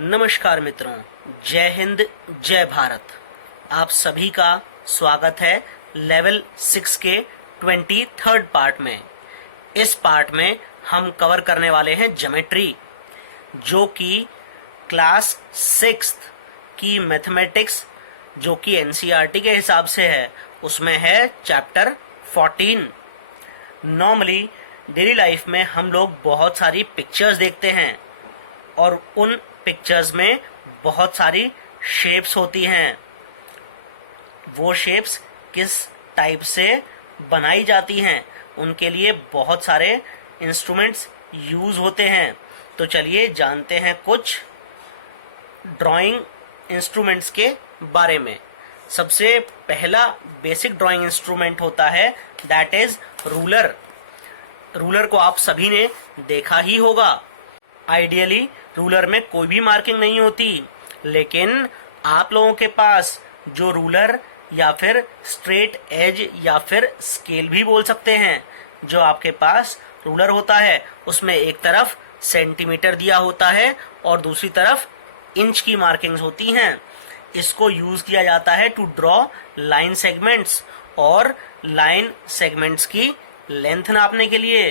नमस्कार मित्रों, जय हिंद जय भारत। आप सभी का स्वागत है लेवल 6 के 23rd पार्ट में। इस पार्ट में हम कवर करने वाले हैं ज्योमेट्री, जो कि क्लास 6 की मैथमेटिक्स, जो कि एनसीईआरटी के हिसाब से है, उसमें है चैप्टर 14। नॉर्मली डेली लाइफ में हम लोग बहुत सारी पिक्चर्स देखते हैं और उन पिक्चर्स में बहुत सारी शेप्स होती हैं। वो शेप्स किस टाइप से बनाई जाती हैं, उनके लिए बहुत सारे इंस्ट्रूमेंट्स यूज होते हैं। तो चलिए जानते हैं कुछ ड्राइंग इंस्ट्रूमेंट्स के बारे में। सबसे पहला बेसिक ड्राइंग इंस्ट्रूमेंट होता है, दैट इज रूलर। रूलर को आप सभी ने देखा ही होगा। आइडियली रूलर में कोई भी मार्किंग नहीं होती, लेकिन आप लोगों के पास जो रूलर या फिर स्ट्रेट एज या फिर स्केल भी बोल सकते हैं, जो आपके पास रूलर होता है, उसमें एक तरफ सेंटीमीटर दिया होता है और दूसरी तरफ इंच की मार्किंग्स होती हैं। इसको यूज किया जाता है टू ड्रॉ लाइन सेगमेंट्स और लाइन सेगमेंट्स की लेंथ नापने के लिए।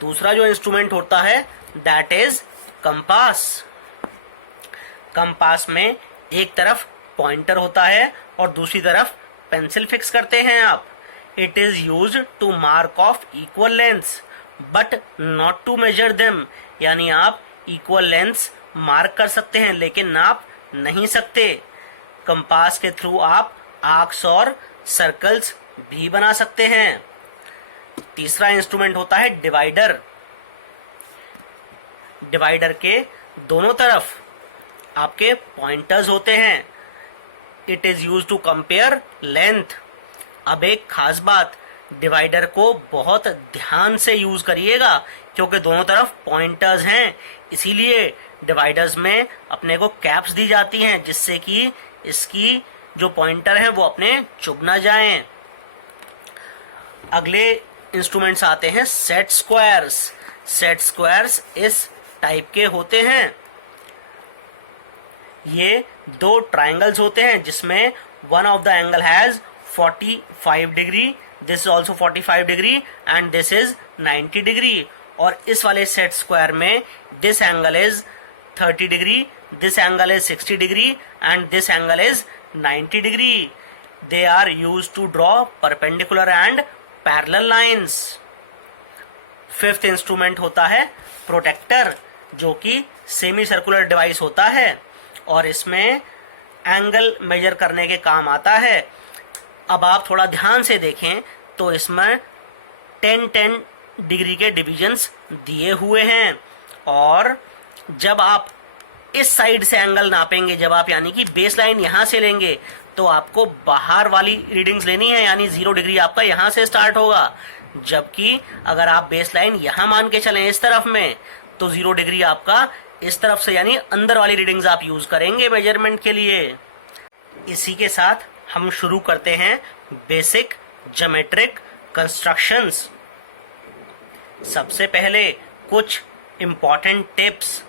दूसरा जो इंस्ट्रूमेंट होता है, दैट इज कंपास। कंपास में एक तरफ पॉइंटर होता है और दूसरी तरफ पेंसिल फिक्स करते हैं आप। It is used to mark off equal lengths but not to measure them, यानी आप इक्वल लेंथ्स मार्क कर सकते हैं लेकिन नाप नहीं सकते। कंपास के थ्रू आप आर्क्स और सर्कल्स भी बना सकते हैं। तीसरा इंस्ट्रूमेंट होता है डिवाइडर। डिवाइडर के दोनों तरफ आपके पॉइंटर्स होते हैं। It is use to compare length. अब एक खास बात, डिवाइडर को बहुत ध्यान से यूज करिएगा क्योंकि दोनों तरफ पॉइंटर्स हैं, इसीलिए डिवाइडर्स में अपने को कैप्स दी जाती हैं जिससे कि इसकी जो पॉइंटर है वो अपने चुभ ना जाएं। अगले इंस्ट्रूमेंट्स आते हैं सेट स्क्वायर्स। सेट स्क्वायर्स इस टाइप के होते हैं। ये दो ट्राइंगल्स होते हैं जिसमें one of the angle has 45 degree, this is also 45 degree and this is 90 degree. और इस वाले सेट स्क्वायर में this angle is 30 degree, this angle is 60 degree and this angle is 90 degree. They are use to draw perpendicular and parallel lines. Fifth instrument होता है protector, जो कि semi circular device होता है और इसमें एंगल मेजर करने के काम आता है। अब आप थोड़ा ध्यान से देखें तो इसमें 10-10 डिग्री के डिविजन्स दिए हुए हैं और जब आप इस साइड से एंगल नापेंगे, जब आप यानी कि बेस लाइन यहां से लेंगे तो आपको बाहर वाली रीडिंग्स लेनी है, यानी 0 डिग्री आपका यहां से स्टार्ट होगा। जबकि अगर आप बेस लाइन यहां मान के चलें इस तरफ में, तो 0 डिग्री आपका इस तरफ से यानी अंदर वाली रीडिंग्स आप यूज करेंगे मेजरमेंट के लिए। इसी के साथ हम शुरू करते हैं बेसिक ज्योमेट्रिक कंस्ट्रक्शंस। सबसे पहले कुछ इंपॉर्टेंट टिप्स।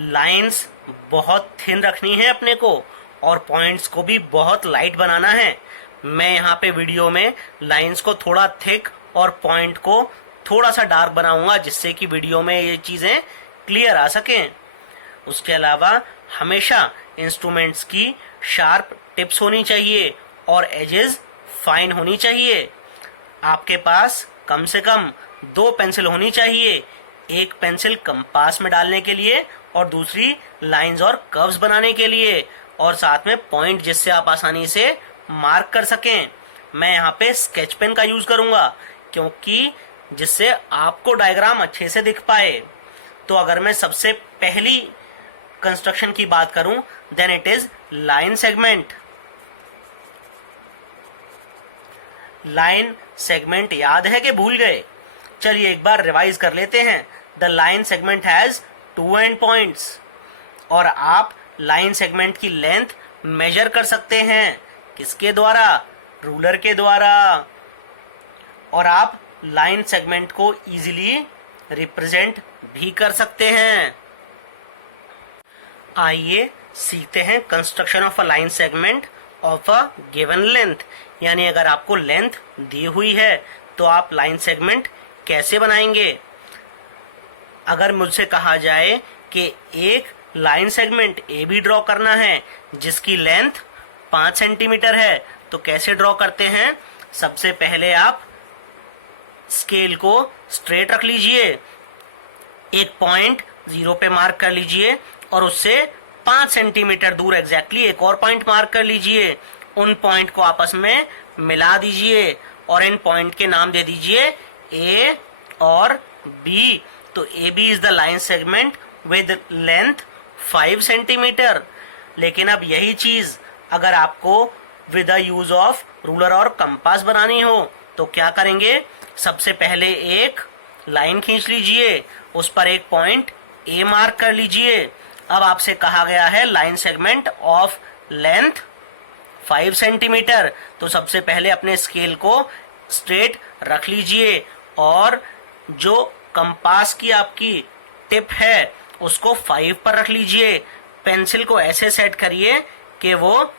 लाइंस बहुत थिन रखनी है अपने को और पॉइंट्स को भी बहुत लाइट बनाना है। मैं यहाँ पे वीडियो में लाइंस को थोड़ा थिक और पॉइंट को थोड़ा सा डार्क बनाऊंगा जिससे कि वीडियो में ये चीजें क्लियर आ सकें। उसके अलावा हमेशा इंस्ट्रूमेंट्स की शार्प टिप्स होनी चाहिए और एजेस फाइन होनी चाहिए। आपके पास कम से कम 2 पेंसिल होनी चाहिए, एक पेंसिल कंपास में डालने के लिए और दूसरी लाइंस और कर्व्स बनाने के लिए, और साथ में पॉइंट जिससे आप आसानी से मार्क कर सकें। मैं यहाँ पे स्केच पेन का यूज करूंगा क्योंकि जिससे आपको डायग्राम अच्छे से दिख पाए। तो अगर मैं सबसे पहली कंस्ट्रक्शन की बात करूं, then it is line segment. Line segment याद है कि भूल गए? चलिए एक बार रिवाइज कर लेते हैं। The line segment has 2 and points और आप लाइन सेगमेंट की लेंथ मेजर कर सकते हैं। किसके द्वारा? रूलर के द्वारा। और आप लाइन सेगमेंट को इजीली रिप्रेजेंट भी कर सकते हैं। आइए सीखते हैं construction of a line segment of a given length. यानी अगर आपको लेंथ दी हुई है तो आप लाइन सेगमेंट कैसे बनाएंगे। अगर मुझसे कहा जाए कि एक line segment A B draw करना है जिसकी लेंथ 5 सेंटीमीटर है तो कैसे ड्रॉ करते हैं। सबसे पहले आप स्केल को स्ट्रेट रख लीजिए, एक पॉइंट 0 पे मार्क कर लीजिए और उससे 5 सेंटीमीटर दूर एग्जैक्टली एक और पॉइंट मार्क कर लीजिए। उन पॉइंट को आपस में मिला दीजिए और इन पॉइंट के नाम दे दीजिए ए और बी। तो A B is the line segment with length 5 centimetre. लेकिन अब यही चीज अगर आपको with the use of ruler और कंपास बनानी हो तो क्या करेंगे। सबसे पहले एक लाइन खींच लीजिए, उस पर एक पॉइंट ए मार्क कर लीजिए। अब आपसे कहा गया है line segment of length 5 centimetre, तो सबसे पहले अपने स्केल को स्ट्रेट रख लीजिए और जो कंपास की आपकी टिप है उसको 5 पर रख लीजिए। पेंसिल को ऐसे सेट करिए कि वो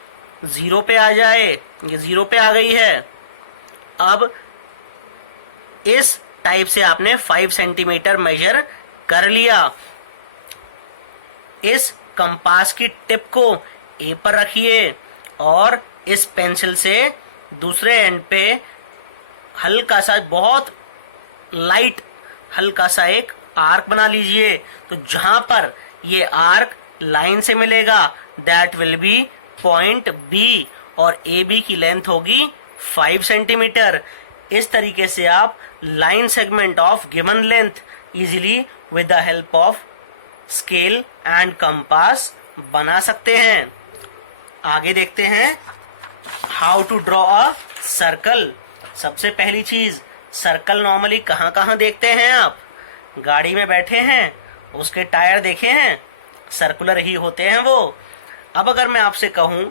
0 पे आ जाए। ये 0 पे आ गई है। अब इस टाइप से आपने 5 सेंटीमीटर मेजर कर लिया। इस कंपास की टिप को ए पर रखिए और इस पेंसिल से दूसरे एंड पे हल्का सा, बहुत लाइट हल्का सा एक आर्क बना लीजिए। तो जहां पर ये आर्क लाइन से मिलेगा that will be point B और ए बी की लेंथ होगी 5 सेंटीमीटर। इस तरीके से आप line segment of given length easily with the help of scale and compass बना सकते हैं। आगे देखते हैं how to draw a circle. सबसे पहली चीज, सर्कल नॉर्मली कहाँ कहाँ देखते हैं आप। गाड़ी में बैठे हैं, उसके टायर देखे हैं, सर्कुलर ही होते हैं वो। अब अगर मैं आपसे कहूं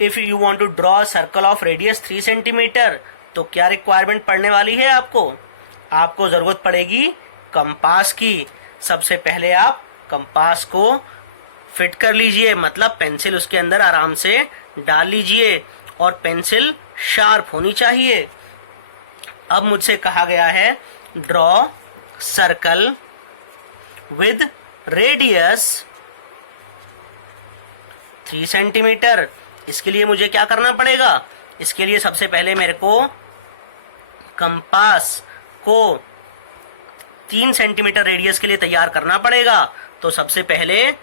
if you want to draw circle of radius 3 centimetre तो क्या रिक्वायरमेंट पड़ने वाली है आपको जरूरत पड़ेगी कंपास की। सबसे पहले आप कंपास को फिट कर लीजिए, मतलब पेंसिल उसके अंदर आराम से डाल लीजिए और पेंसिल शार्प होनी चाहिए। अब मुझसे कहा गया है draw circle with radius 3 centimetre. इसके लिए मुझे क्या करना पड़ेगा। इसके लिए सबसे पहले मेरे को कंपास को 3 सेंटीमीटर रेडियस के लिए तैयार करना पड़ेगा। तो सबसे पहले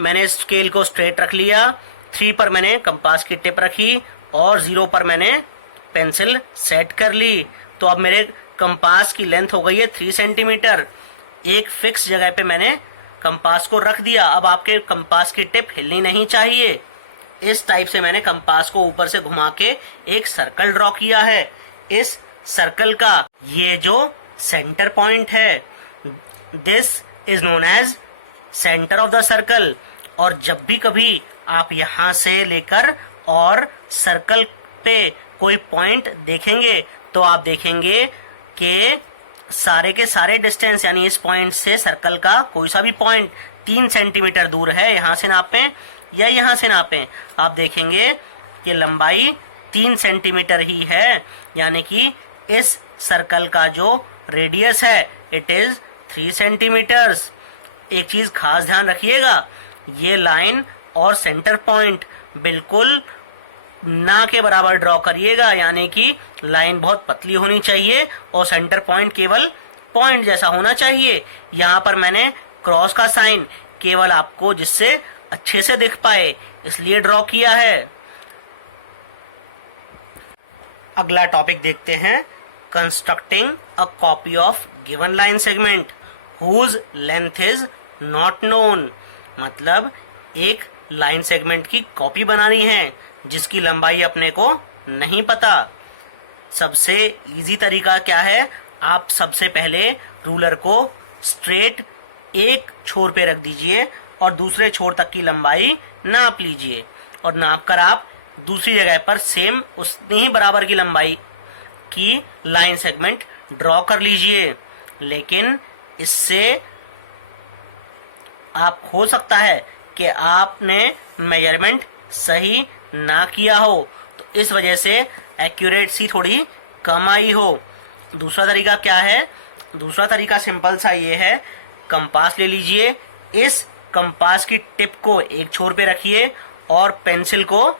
मैंने स्केल को स्ट्रेट रख लिया, 3 पर मैंने कंपास की टिप रखी और 0 पर मैंने पेंसिल सेट कर ली। तो अब मेरे कंपास की लेंथ हो गई है 3 सेंटीमीटर। एक फिक्स जगह पे मैंने कंपास को रख दिया। अब आपके कंपास की टिप हिलनी नहीं चाहिए। इस टाइप से मैंने कंपास को ऊपर से घुमा के एक सर्कल ड्रॉ किया है। इस सर्कल का ये जो सेंटर पॉइंट है this is known as centre of the circle. और जब भी कभी आप यहां से लेकर और सर्कल पे कोई पॉइंट देखेंगे तो आप देखेंगे कि सारे के सारे डिस्टेंस यानी इस पॉइंट से सर्कल का कोई सा भी पॉइंट 3 सेंटीमीटर दूर है। यहां से नापें या यहां से नापें, आप देखेंगे कि लंबाई 3 सेंटीमीटर ही है। यानी कि इस सर्कल का जो रेडियस है इट इज 3 सेंटीमीटर्स। एक चीज खास ध्यान रखिएगा, ये लाइन और सेंटर पॉइंट बिल्कुल ना के बराबर ड्रॉ करिएगा। यानी कि लाइन बहुत पतली होनी चाहिए और सेंटर पॉइंट केवल पॉइंट जैसा होना चाहिए। यहाँ पर मैंने क्रॉस का साइन केवल आपको जिससे अच्छे से दिख पाए इसलिए ड्रॉ किया है। अगला टॉपिक देखते हैं constructing a copy of given line segment whose length is not known. मतलब एक लाइन सेगमेंट की कॉपी बनानी है जिसकी लंबाई अपने को नहीं पता। सबसे इजी तरीका क्या है, आप सबसे पहले रूलर को स्ट्रेट एक छोर पे रख दीजिए और दूसरे छोर तक की लंबाई नाप लीजिए और नाप कर आप दूसरी जगह पर सेम उतनी ही बराबर की लंबाई की लाइन सेगमेंट ड्रॉ कर लीजिए। लेकिन इससे आप हो सकता है कि आपने मेजरमेंट सही ना किया हो, तो इस वजह से एक्यूरेसी थोड़ी कम आई हो। दूसरा तरीका क्या है? दूसरा तरीका सिंपल सा ये है, कंपास ले लीजिए, इस कंपास की टिप को एक छोर पे रखिए और पेंसिल को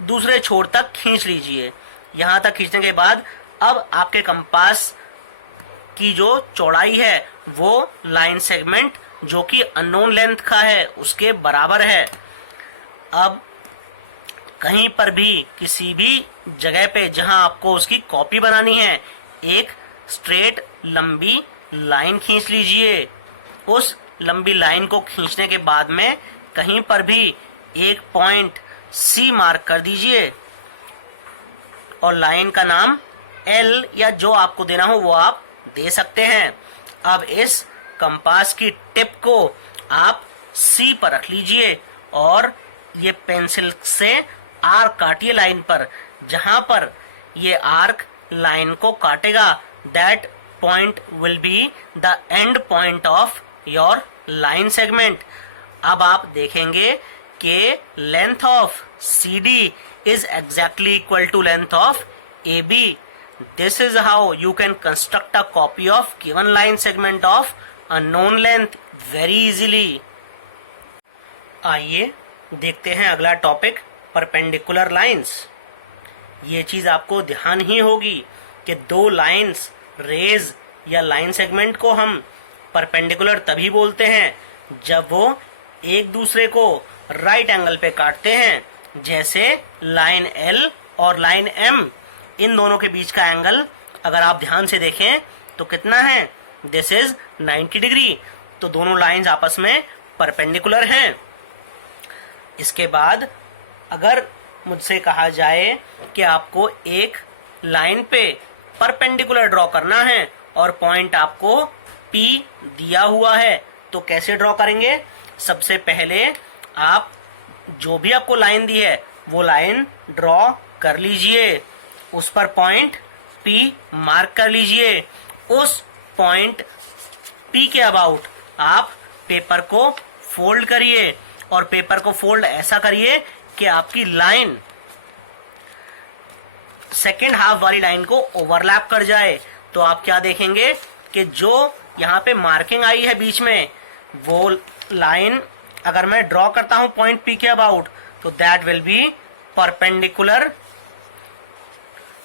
दूसरे छोर तक खींच लीजिए। यहां तक खींचने के बाद अब आपके कंपास की जो चौड़ाई है वो लाइन सेगमेंट जो कि अननोन लेंथ का है उसके बराबर है। अब कहीं पर भी किसी भी जगह पे जहां आपको उसकी कॉपी बनानी है, एक स्ट्रेट लंबी लाइन खींच लीजिए। उस लंबी लाइन को खींचने के बाद में कहीं पर भी एक पॉइंट सी मार्क कर दीजिए और लाइन का नाम एल या जो आपको देना हो वो आप दे सकते हैं। अब इस कंपास की टिप को आप सी पर रख लीजिए और ये पेंसिल से आर्क काटिए लाइन पर। जहां पर ये आर्क लाइन को काटेगा, that point will be the end point of your line segment. अब आप देखेंगे कि length of CD is exactly equal to length of AB. This is how you can construct a copy of given line segment of unknown length very easily. आइए देखते हैं अगला topic, perpendicular lines. ये चीज आपको ध्यान ही होगी कि दो लाइंस, रेज या लाइन सेगमेंट को हम परपेंडिकुलर तभी बोलते हैं जब वो एक दूसरे को राइट एंगल पे काटते हैं। जैसे लाइन L और लाइन M, इन दोनों के बीच का एंगल अगर आप ध्यान से देखें तो कितना है? This is 90 degree. तो दोनों लाइंस आपस में परपेंडिकुलर हैं। इसके बाद अगर मुझसे कहा जाए कि आपको एक लाइन पे परपेंडिकुलर ड्रॉ करना है और पॉइंट आपको P दिया हुआ है, तो कैसे ड्रॉ करेंगे? सबसे पहले आप जो भी आपको लाइन दी है वो लाइन ड्रॉ कर लीजिए, उस पर पॉइंट P मार्क कर लीजिए। उस पॉइंट P के अबाउट आप पेपर को फोल्ड करिए और पेपर को फोल्ड ऐसा करिए कि आपकी लाइन सेकेंड हाफ वाली लाइन को ओवरलैप कर जाए। तो आप क्या देखेंगे कि जो यहाँ पे मार्किंग आई है बीच में, वो लाइन अगर मैं ड्रॉ करता हूं पॉइंट P के अबाउट, तो that will be perpendicular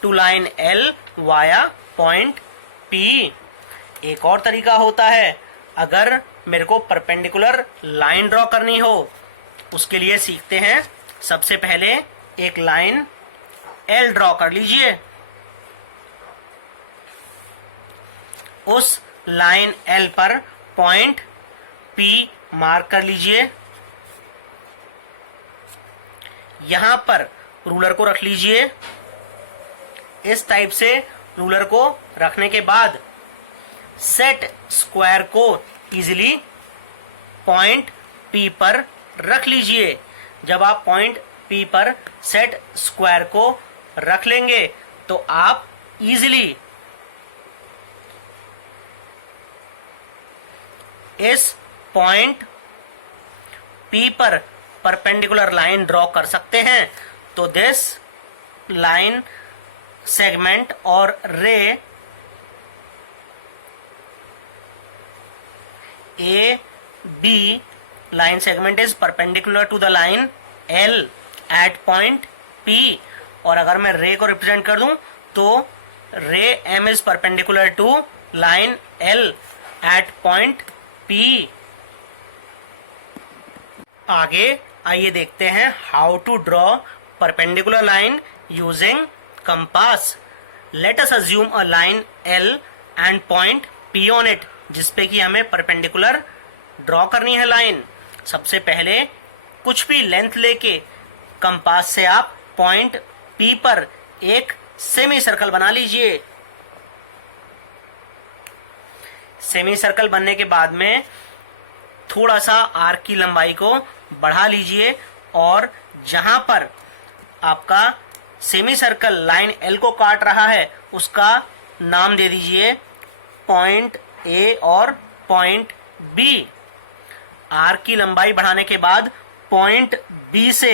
to line L via point P। एक और तरीका होता है, अगर मेरे को परपेंडिकुलर लाइन ड्रॉ करनी हो, उसके लिए सीखते हैं। सबसे पहले एक लाइन L ड्रॉ कर लीजिए, उस लाइन L पर पॉइंट P मार्क कर लीजिए। यहां पर रूलर को रख लीजिए। इस टाइप से रूलर को रखने के बाद सेट स्क्वायर को इजीली पॉइंट P पर रख लीजिए। जब आप पॉइंट P पर सेट स्क्वायर को रख लेंगे तो आप इजीली इस पॉइंट P पर परपेंडिकुलर लाइन ड्रॉ कर सकते हैं। तो दिस लाइन सेगमेंट और रे AB line segment is perpendicular to the line L at point P। और अगर मैं रे को रिप्रेजेंट कर दूं तो रे M is perpendicular to line L at point P। आगे आइए देखते हैं how to draw perpendicular line using compass. Let us assume a line L and point P on it, जिसपे कि हमें परपेंडिकुलर ड्रॉ करनी है लाइन। सबसे पहले कुछ भी लेंथ लेके कंपास से आप पॉइंट P पर एक सेमी सर्कल बना लीजिए। सेमी सर्कल बनने के बाद में थोड़ा सा आर्क की लंबाई को बढ़ा लीजिए और जहां पर आपका सेमी सर्कल लाइन L को काट रहा है उसका नाम दे दीजिए पॉइंट A और पॉइंट B। आर्क की लंबाई बढ़ाने के बाद पॉइंट बी से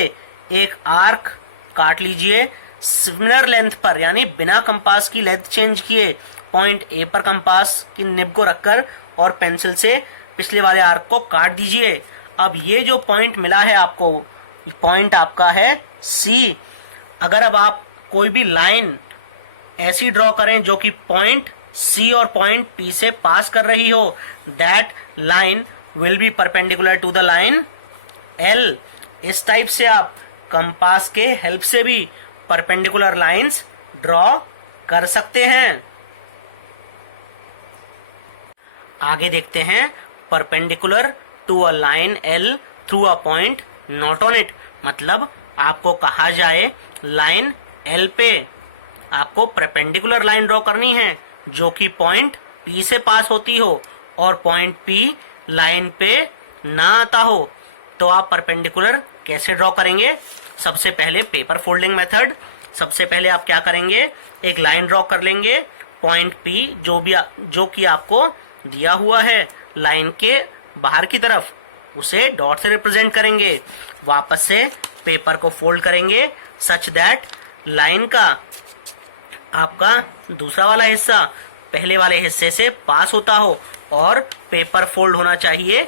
एक आर्क काट लीजिए सिमिलर लेंथ पर, यानी बिना कंपास की लेंथ चेंज किए पॉइंट ए पर कंपास की निब को रखकर और पेंसिल से पिछले वाले आर्क को काट दीजिए। अब ये जो पॉइंट मिला है आपको, पॉइंट आपका है सी। अगर अब आप कोई भी लाइन ऐसी ड्रॉ करें जो कि पॉइंट सी और पॉइंट पी से पास कर रही हो, that line will be perpendicular to the line L. इस टाइप से आप कंपास के हेल्प से भी परपेंडिकुलर लाइंस ड्रॉ कर सकते हैं। आगे देखते हैं perpendicular to a line L through a point not on it. मतलब आपको कहा जाए लाइन एल पे आपको परपेंडिकुलर लाइन ड्रॉ करनी है जो कि पॉइंट पी से पास होती हो और पॉइंट पी लाइन पे ना आता हो, तो आप परपेंडिकुलर कैसे ड्रॉ करेंगे? सबसे पहले पेपर फोल्डिंग मेथड। सबसे पहले आप क्या करेंगे, एक लाइन ड्रॉ कर लेंगे पॉइंट पी जो कि आपको दिया हुआ है लाइन के बाहर की तरफ, उसे डॉट से रिप्रेजेंट करेंगे। वापस से पेपर को फोल्ड करेंगे सच दैट लाइन का आपका दूसरा वाला हिस्सा पहले वाले हिस्से से पास होता हो और पेपर फोल्ड होना चाहिए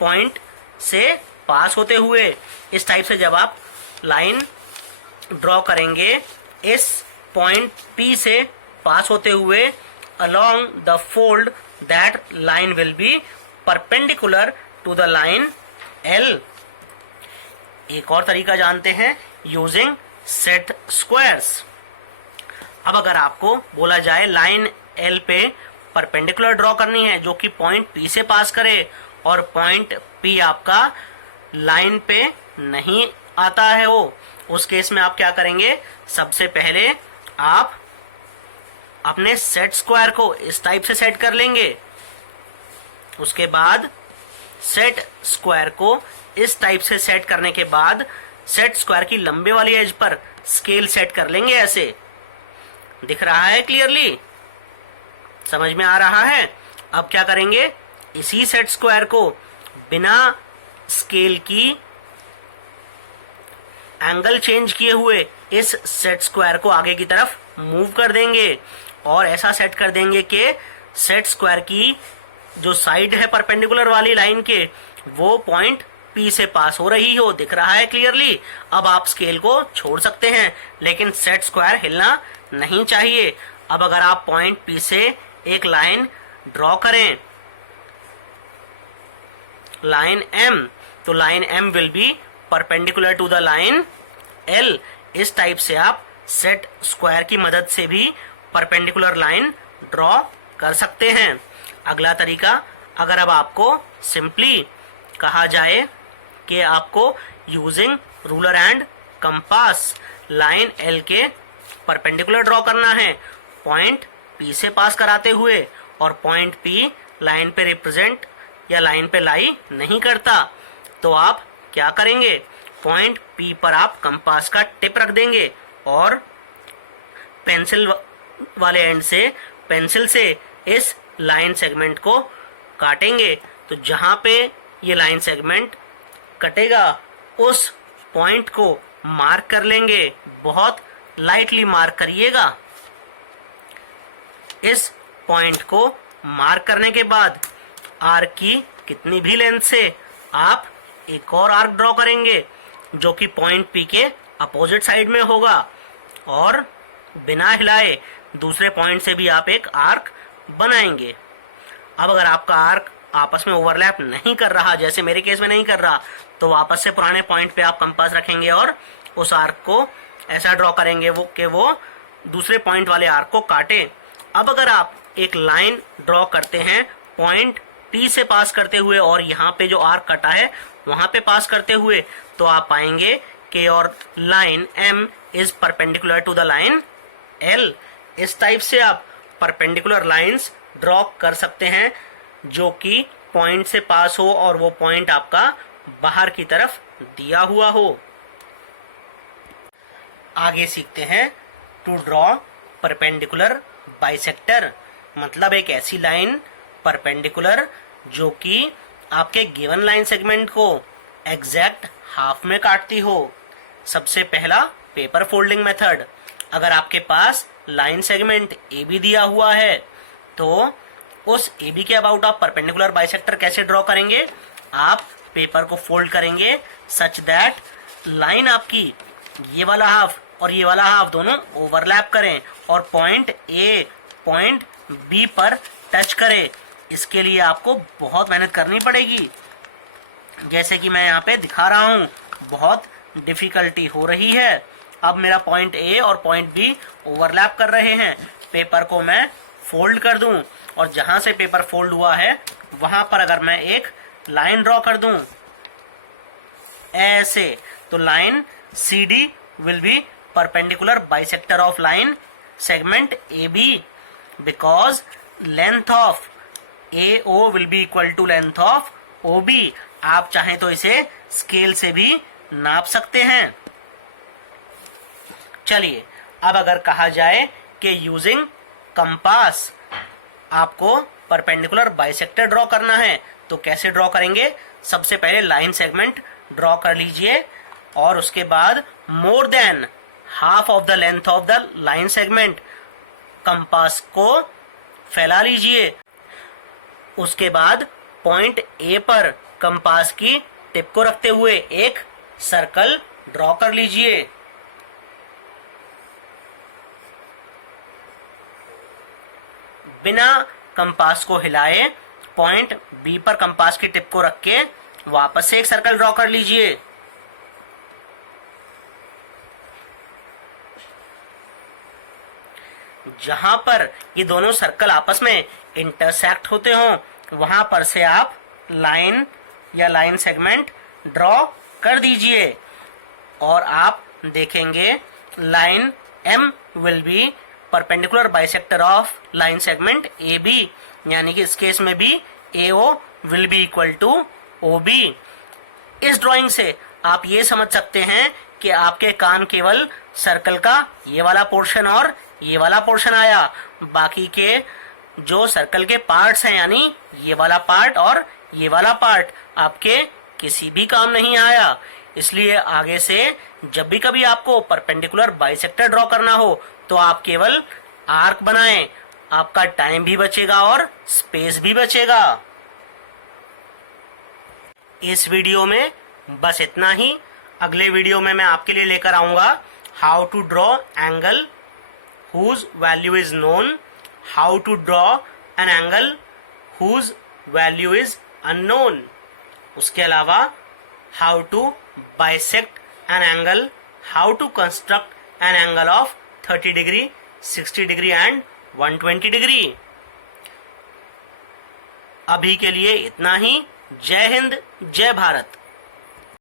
पॉइंट से पास होते हुए। इस टाइप से जब आप लाइन ड्रॉ करेंगे इस पॉइंट पी से पास होते हुए along the fold, that line will be perpendicular to the line L। एक और तरीका जानते हैं यूजिंग सेट स्क्वायर्स। अब अगर आपको बोला जाए लाइन L पे परपेंडिकुलर ड्रॉ करनी है जो कि पॉइंट P से पास करे और पॉइंट P आपका लाइन पे नहीं आता है वो, उस केस में आप क्या करेंगे, सबसे पहले आप अपने सेट स्क्वायर को इस टाइप से सेट कर लेंगे। उसके बाद सेट स्क्वायर को इस टाइप से सेट करने के बाद सेट स्क्वायर की लंबे वाली एज पर स्केल सेट कर लेंगे। ऐसे दिख रहा है क्लियरली, समझ में आ रहा है? अब क्या करेंगे, इसी सेट स्क्वायर को बिना स्केल की एंगल चेंज किए हुए इस सेट स्क्वायर को आगे की तरफ मूव कर देंगे और ऐसा सेट कर देंगे कि सेट स्क्वायर की जो साइड है परपेंडिकुलर वाली लाइन के वो पॉइंट P से पास हो रही हो। दिख रहा है क्लियरली? अब आप स्केल को छोड़ सकते हैं लेकिन सेट स्क्वायर हिलना नहीं चाहिए। अब अगर आप पॉइंट P से एक लाइन ड्रॉ करें, लाइन M, तो line M will be perpendicular to the line L। इस टाइप से आप सेट स्क्वायर की मदद से भी परपेंडिकुलर लाइन ड्रॉ कर सकते हैं। अगला तरीका, अगर अब आपको सिंपली कहा जाए कि आपको using ruler and compass line L के परपेंडिकुलर ड्रॉ करना है पॉइंट P से पास कराते हुए और पॉइंट P लाइन पे रिप्रेजेंट या लाइन पे लाई नहीं करता, तो आप क्या करेंगे, पॉइंट P पर आप कंपास का टिप रख देंगे और पेंसिल वाले एंड से पेंसिल से इस लाइन सेगमेंट को काटेंगे। तो जहां पे ये लाइन सेगमेंट कटेगा उस पॉइंट को मार्क कर लेंगे, बहुत लाइटली मार्क करिएगा। इस पॉइंट को मार्क करने के बाद आर्क की कितनी भी लेंथ से आप एक और आर्क ड्रॉ करेंगे जो कि पॉइंट P के अपोजिट साइड में होगा और बिना हिलाए दूसरे पॉइंट से भी आप एक आर्क बनाएंगे। अब अगर आपका आर्क आपस में ओवरलैप नहीं कर रहा, जैसे मेरे केस में नहीं कर रहा, तो वापस से पुराने पॉइंट पे आप कंपास रखेंगे और उस आर्क को ऐसा ड्रॉ करेंगे वो दूसरे पॉइंट वाले आर्क को काटे। अब अगर आप एक लाइन ड्रॉ करते हैं पॉइंट P से पास करते हुए और यहाँ पे जो आर्क कटा है वहां पे पास करते हुए, तो आप पाएंगे कि और line M is perpendicular to the line L। इस टाइप से आप परपेंडिकुलर लाइंस ड्रॉ कर सकते हैं जो कि पॉइंट से पास हो और वो पॉइंट आपका बाहर की तरफ दिया हुआ हो। आगे सीखते हैं टू ड्रॉ परपेंडिकुलर बाइसेक्टर। मतलब एक ऐसी लाइन परपेंडिकुलर जो कि आपके गिवन लाइन सेगमेंट को एग्जैक्ट हाफ में काटती हो। सबसे पहला पेपर फोल्डिंग मेथड, अगर आपके पास लाइन सेगमेंट ए बी दिया हुआ है तो उस ए बी के अबाउट आप परपेंडिकुलर बाइसेक्टर कैसे ड्रॉ करेंगे? आप पेपर को फोल्ड करेंगे सच दैट लाइन आपकी ये वाला हाफ और ये वाला हाफ दोनों ओवरलैप करें और पॉइंट ए पॉइंट बी पर टच करे। इसके लिए आपको बहुत मेहनत करनी पड़ेगी, जैसे कि मैं यहाँ पे दिखा रहा हूँ। बहुत डिफिकल्टी हो रही है। अब मेरा पॉइंट ए और पॉइंट बी ओवरलैप कर रहे हैं। पेपर को मैं फोल्ड कर दूं और जहां से पेपर फोल्ड हुआ है वहां पर अगर मैं एक लाइन ड्रॉ कर दूं ऐसे, तो line C D will be perpendicular bisector of line segment A B, because length of A O will be equal to length of O B. आप चाहें तो इसे स्केल से भी नाप सकते हैं। चलिए, अब अगर कहा जाए कि यूजिंग कंपास आपको परपेंडिकुलर बाइसेक्टर ड्रॉ करना है तो कैसे ड्रॉ करेंगे? सबसे पहले लाइन सेगमेंट ड्रॉ कर लीजिए और उसके बाद more than half of the length of the line segment compass को फैला लीजिए। उसके बाद पॉइंट ए पर कंपास की टिप को रखते हुए एक सर्कल ड्रॉ कर लीजिए। बिना कंपास को हिलाए पॉइंट बी पर कंपास की टिप को रख के वापस से एक सर्कल ड्रॉ कर लीजिए। जहां पर ये दोनों सर्कल आपस में इंटरसेक्ट होते हो वहां पर से आप लाइन या लाइन सेगमेंट ड्रॉ कर दीजिए और आप देखेंगे line M will be perpendicular bisector of line segment A B, यानी कि इस केस में भी A O will be equal to O B. इस ड्राइंग से आप ये समझ सकते हैं कि आपके काम केवल सर्कल का ये वाला पोर्शन और ये वाला पोर्शन आया, बाकी के जो सर्कल के पार्ट्स हैं यानी ये वाला पार्ट और ये वाला पार्ट आपके किसी भी काम नहीं आया। इसलिए आगे से जब भी कभी आपको परपेंडिकुलर बाइसेक्टर ड्रॉ करना हो तो आप केवल आर्क बनाएं, आपका टाइम भी बचेगा और स्पेस भी बचेगा। इस वीडियो में बस इतना ही। अगले वीडियो में मैं आपके लिए लेकर आऊंगा how to draw angle whose value is known, how to draw an angle whose value is unknown. उसके अलावा how to bisect an angle, how to construct an angle of 30 degree, 60 degree and 120 degree. अभी के लिए इतना ही। जय हिंद, जय भारत।